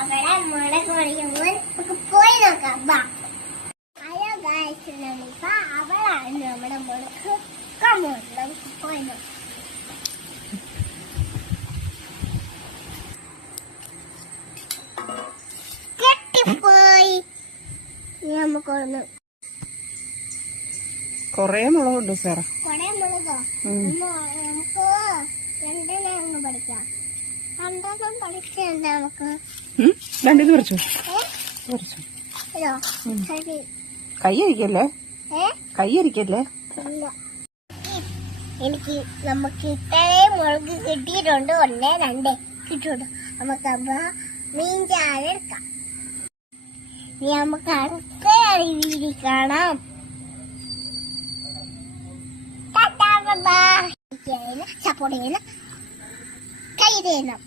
അവിടെ മുളക് പൊടിക്കുമ്പോൾ നമുക്ക് പോയി നോക്കാം. ഹലോ ഗായ്സ്, അവളാണ് നമ്മുടെ മുളക്. നമുക്ക് പോയി നോക്കാം. കെട്ടിപ്പോയി. നമുക്കൊന്ന് കൊറേ മുളകുണ്ട് സാറ. കൊറേ മുളകോ? നമുക്ക് രണ്ടെണ്ണം പഠിക്കാം. രണ്ടെണ്ണം പഠിക്കണ്ട നമുക്ക്. രണ്ടിത് പറിച്ചു. കൈയരിക്കല്ലേ, കൈയരിക്കല്ലേ. എനിക്ക് നമുക്ക് ഇത്രയും മുളക് കിട്ടിയിട്ടുണ്ട്. 1, 2 കിട്ടിയിട്ടുണ്ട്. നമുക്ക് മീൻ ചാല എടുക്കാം. ഇനി നമുക്ക് അടുത്ത വീഡിയോ കാണാം. സപ്പോർട്ട് ചെയ്യണം, കൈ ചെയ്യണം.